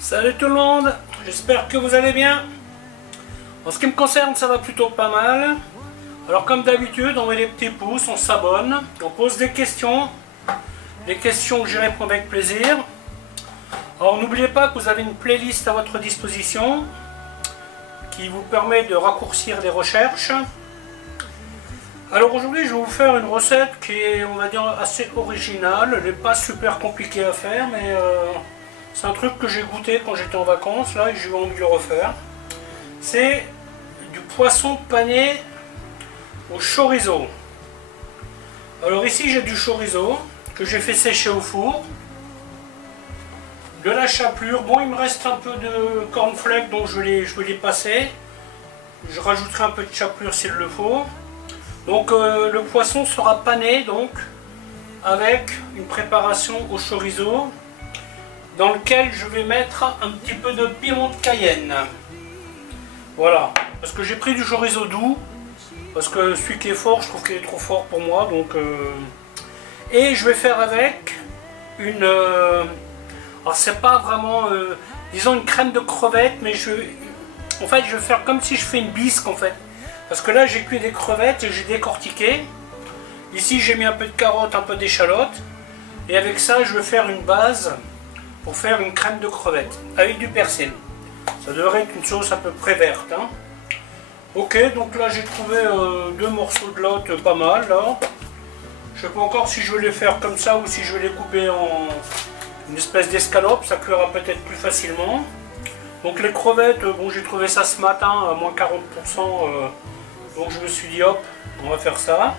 Salut tout le monde, j'espère que vous allez bien. En ce qui me concerne, ça va plutôt pas mal. Alors comme d'habitude, on met des petits pouces, on s'abonne, on pose des questions que j'y réponds avec plaisir. Alors n'oubliez pas que vous avez une playlist à votre disposition qui vous permet de raccourcir les recherches. Alors aujourd'hui, je vais vous faire une recette qui est, on va dire, assez originale. Elle n'est pas super compliquée à faire, mais c'est un truc que j'ai goûté quand j'étais en vacances, là, et j'ai eu envie de le refaire. C'est du poisson pané au chorizo. Alors ici, j'ai du chorizo que j'ai fait sécher au four. De la chapelure. Bon, il me reste un peu de cornflakes, donc je vais les passer. Je rajouterai un peu de chapelure s'il le faut. Donc le poisson sera pané donc avec une préparation au chorizo dans lequel je vais mettre un petit peu de piment de Cayenne. Voilà, parce que j'ai pris du chorizo doux, parce que celui qui est fort, je trouve qu'il est trop fort pour moi. Donc et je vais faire avec une... alors c'est pas vraiment, disons une crème de crevettes, mais en fait je vais faire comme si je fais une bisque en fait. Parce que là j'ai cuit des crevettes et j'ai décortiqué. Ici j'ai mis un peu de carottes, un peu d'échalote. Et avec ça je vais faire une base pour faire une crème de crevettes avec du persil. Ça devrait être une sauce à peu près verte. Hein. Ok, donc là j'ai trouvé deux morceaux de lotte pas mal là. Je sais pas encore si je vais les faire comme ça ou si je vais les couper en une espèce d'escalope. Ça cuira peut-être plus facilement. Donc les crevettes, bon j'ai trouvé ça ce matin à moins 40%. Donc je me suis dit hop, on va faire ça.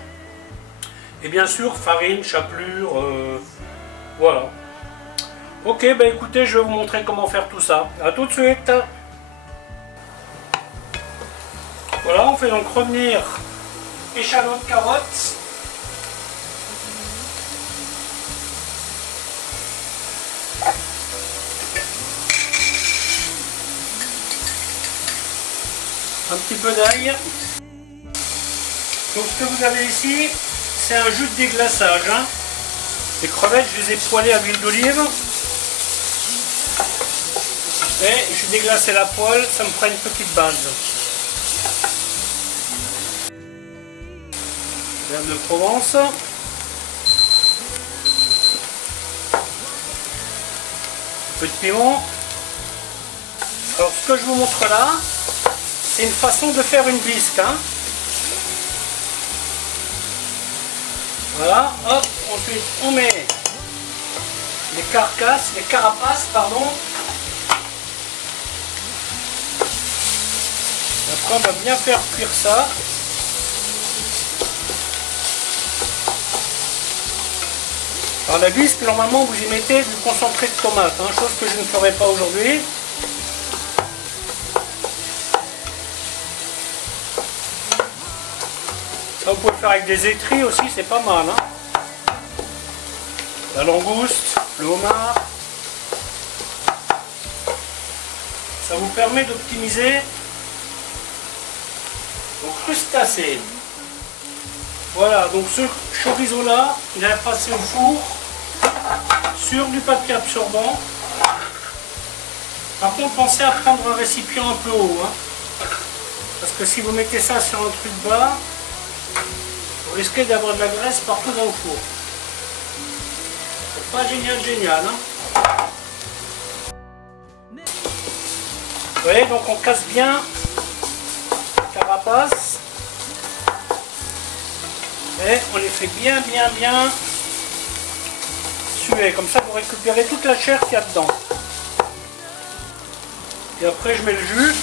Et bien sûr farine, chapelure, voilà. Ok, bah écoutez, je vais vous montrer comment faire tout ça. A tout de suite. Voilà, on fait donc revenir échalote, carottes. Un petit peu d'ail. Donc ce que vous avez ici, c'est un jus de déglaçage. Hein. Les crevettes, je les ai poêlées à l'huile d'olive. Et je déglaçais la poêle, ça me fera une petite base. L'herbe de Provence. Un peu de piment. Alors ce que je vous montre là, c'est une façon de faire une bisque. Hein. Voilà, hop, ensuite on met les carapaces, pardon. Après on va bien faire cuire ça. Alors la bisque, normalement vous y mettez du concentré de tomate, hein, chose que je ne ferai pas aujourd'hui. Ça vous pouvez le faire avec des étris aussi, c'est pas mal. Hein. La langouste, le homard. Ça vous permet d'optimiser vos crustacés. Voilà, donc ce chorizo là, il a passé au four sur du papier absorbant. Par contre, pensez à prendre un récipient un peu haut. Hein, parce que si vous mettez ça sur un truc bas, vous risquez d'avoir de la graisse partout dans le four. C'est pas génial, hein. Vous voyez, donc on casse bien la carapace. Et on les fait bien suer. Comme ça, vous récupérez toute la chair qu'il y a dedans. Et après, je mets le jus.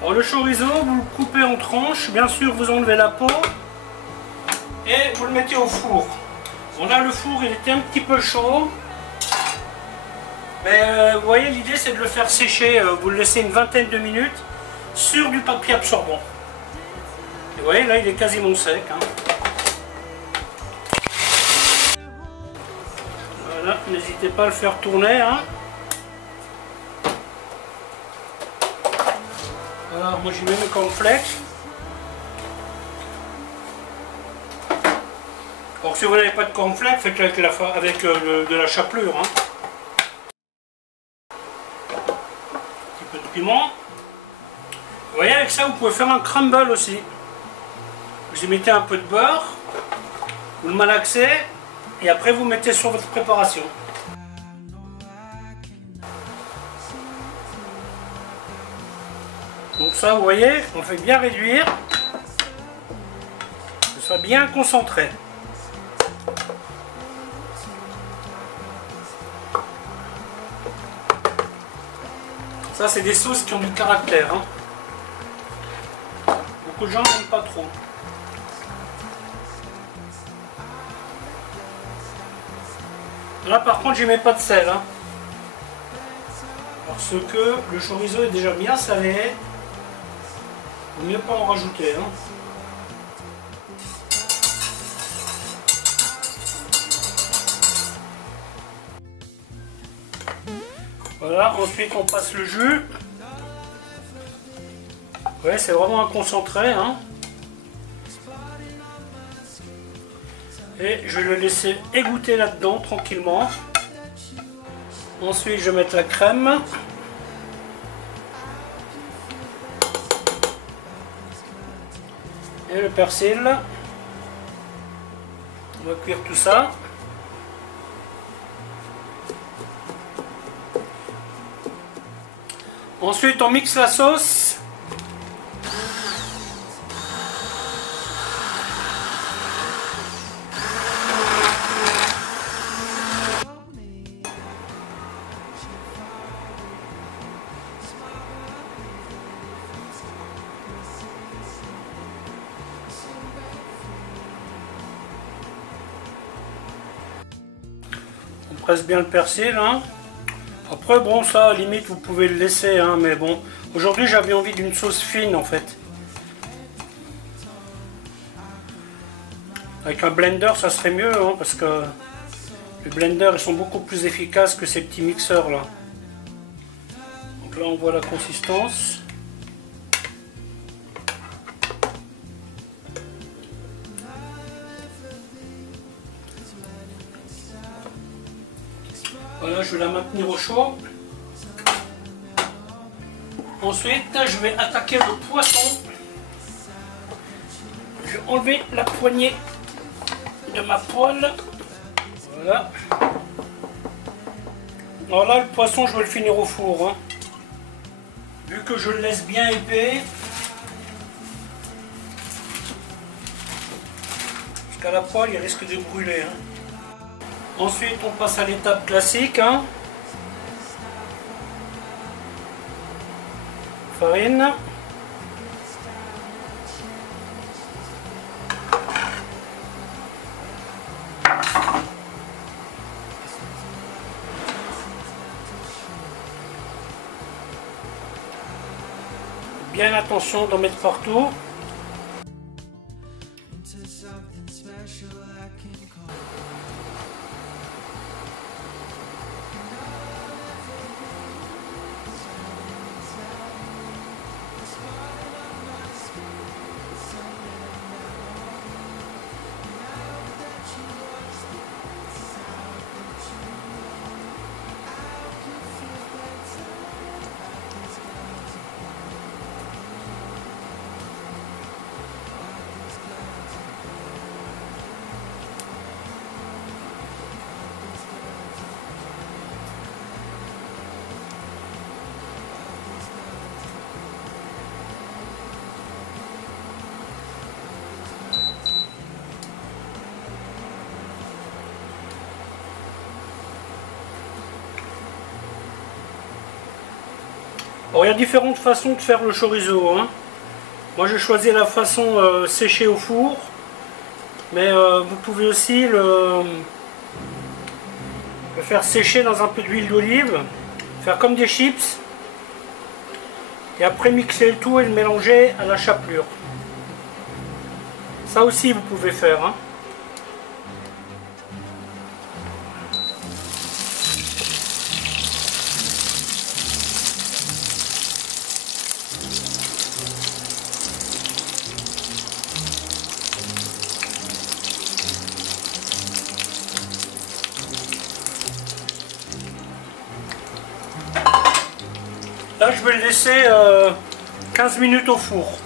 Alors le chorizo, vous le coupez en tranches, bien sûr vous enlevez la peau et vous le mettez au four. Bon là le four il était un petit peu chaud, mais vous voyez l'idée c'est de le faire sécher, vous le laissez une vingtaine de minutes sur du papier absorbant. Et vous voyez là il est quasiment sec. Hein. Voilà, n'hésitez pas à le faire tourner. Hein. Voilà, moi j'y mets mes cornflakes. Alors si vous n'avez pas de cornflakes, faites-le avec de la chapelure. Hein. piment. Vous voyez, avec ça, vous pouvez faire un crumble aussi. Vous y mettez un peu de beurre, vous le malaxez, et après vous mettez sur votre préparation. Donc ça, vous voyez, on fait bien réduire, que ce soit bien concentré. Ça, c'est des sauces qui ont du caractère, hein. Beaucoup de gens n'aiment pas trop. Là, par contre, j'y mets pas de sel, hein, parce que le chorizo est déjà bien salé. Il vaut mieux pas en rajouter, hein. Voilà, ensuite on passe le jus. Ouais, c'est vraiment un concentré, hein. Et je vais le laisser égoutter là-dedans tranquillement. Ensuite, je vais mettre la crème. Et le persil. On va cuire tout ça. Ensuite, on mixe la sauce. On presse bien le persil, hein. Après, bon, ça, à la limite, vous pouvez le laisser, hein, mais bon. Aujourd'hui, j'avais envie d'une sauce fine, en fait. Avec un blender, ça serait mieux, hein, parce que les blenders, ils sont beaucoup plus efficaces que ces petits mixeurs, là. Donc là, on voit la consistance. Voilà, je vais la maintenir au chaud. Ensuite, je vais attaquer le poisson. Je vais enlever la poignée de ma poêle. Voilà. Alors là, le poisson, je vais le finir au four, hein. Vu que je le laisse bien épais. Parce qu'à la poêle, il risque de brûler, hein. Ensuite, on passe à l'étape classique, hein. Farine. Bien attention d'en mettre partout. Alors, il y a différentes façons de faire le chorizo, hein. Moi j'ai choisi la façon séchée au four, mais vous pouvez aussi le faire sécher dans un peu d'huile d'olive, faire comme des chips, et après mixer le tout et le mélanger à la chapelure. Ça aussi vous pouvez faire, hein. Là Là, je vais le laisser 15 minutes au four.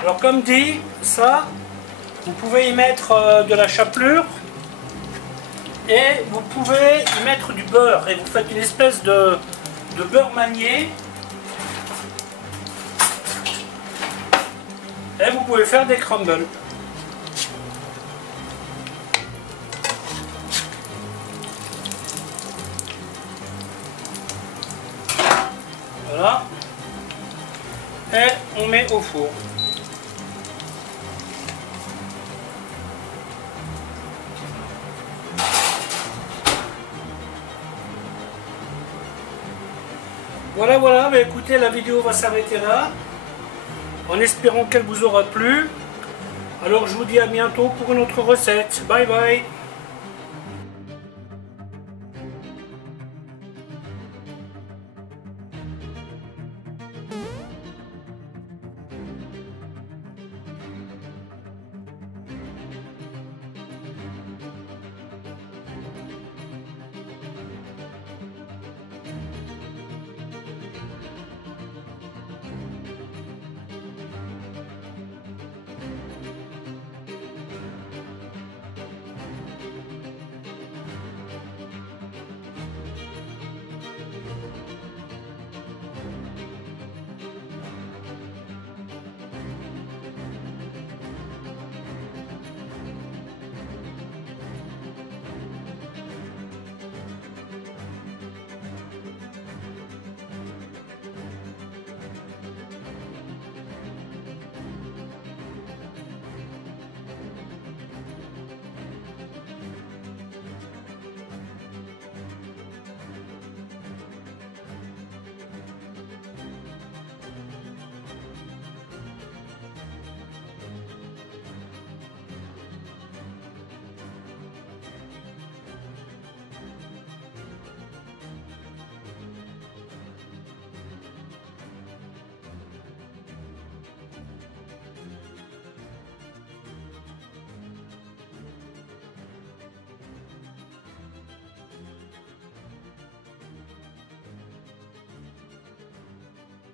Alors comme dit, ça, vous pouvez y mettre de la chapelure et vous pouvez y mettre du beurre et vous faites une espèce de beurre manié et vous pouvez faire des crumbles. Voilà. Et on met au four. Voilà, voilà, mais écoutez, la vidéo va s'arrêter là, en espérant qu'elle vous aura plu. Alors je vous dis à bientôt pour une autre recette. Bye bye.